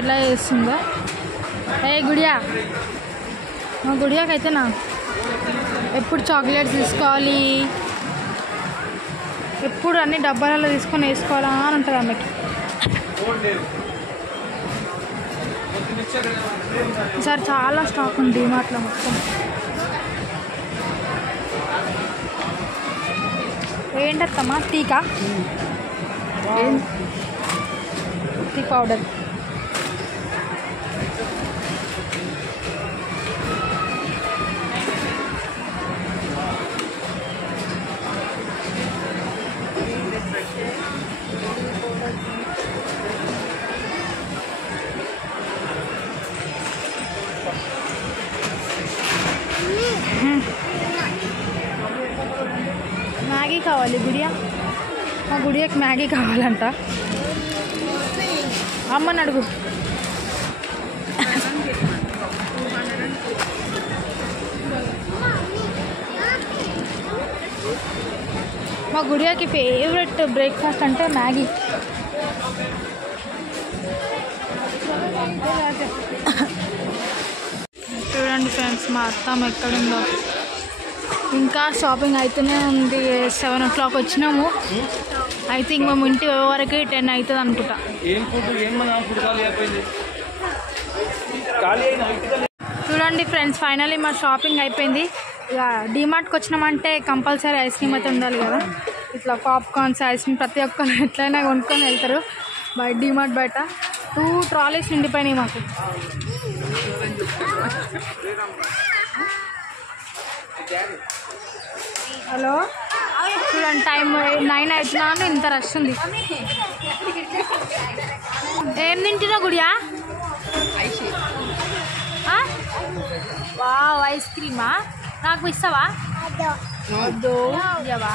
ఎట్లా చేస్తుందో. ఏ గుడియా, మా గుడియాకైతే నా ఎప్పుడు చాక్లెట్స్ తీసుకోవాలి, ఎప్పుడు అన్ని డబ్బాలలో తీసుకొని వేసుకోవాలా అని ఉంటుంది ఆమెకి. ఈసారి చాలా స్టాక్ ఉంది డిమార్ట్లో మొత్తం. ఏంటమ్మా టీకా, టీ పౌడర్. మ్యాగీ కావాలి గుడియా, మా గుడియాకి మ్యాగీ కావాలంట. అమ్మని అడుగు. మా గుడియాకి ఫేవరెట్ బ్రేక్ఫాస్ట్ అంటే మ్యాగీ. చూడండి ఫ్రెండ్స్, మా అత్తమ్మ ఎక్కడుందో. ఇంకా షాపింగ్ అవుతూనే ఉంది. 7 o'clock వచ్చినాము. ఐ థింక్ మేము ఇంటి వరకు 10 అవుతుంది అనుకుంటా. చూడండి ఫ్రెండ్స్, ఫైనల్లీ మా షాపింగ్ అయిపోయింది. ఇక డీమార్ట్కి వచ్చినామంటే కంపల్సరీ ఐస్ క్రీమ్ అయితే ఉండాలి కదా. ఇట్లా పాప్కార్న్స్, ఐస్ క్రీమ్ ప్రతి ఒక్కరు ఎట్లయినా కొనుక్కొని వెళ్తారు బయట. డీమార్ట్ బయట 2 ట్రాలీస్ నిండిపోయినాయి మాకు. హలో, చూడండి టైం 9 అవుతున్నా అని ఇంత రష్ ఉంది. ఏం తింటున్నా గుడియా? Wow, ice క్రీమా? నాకు ఇస్తావా? ఇవ్వవా?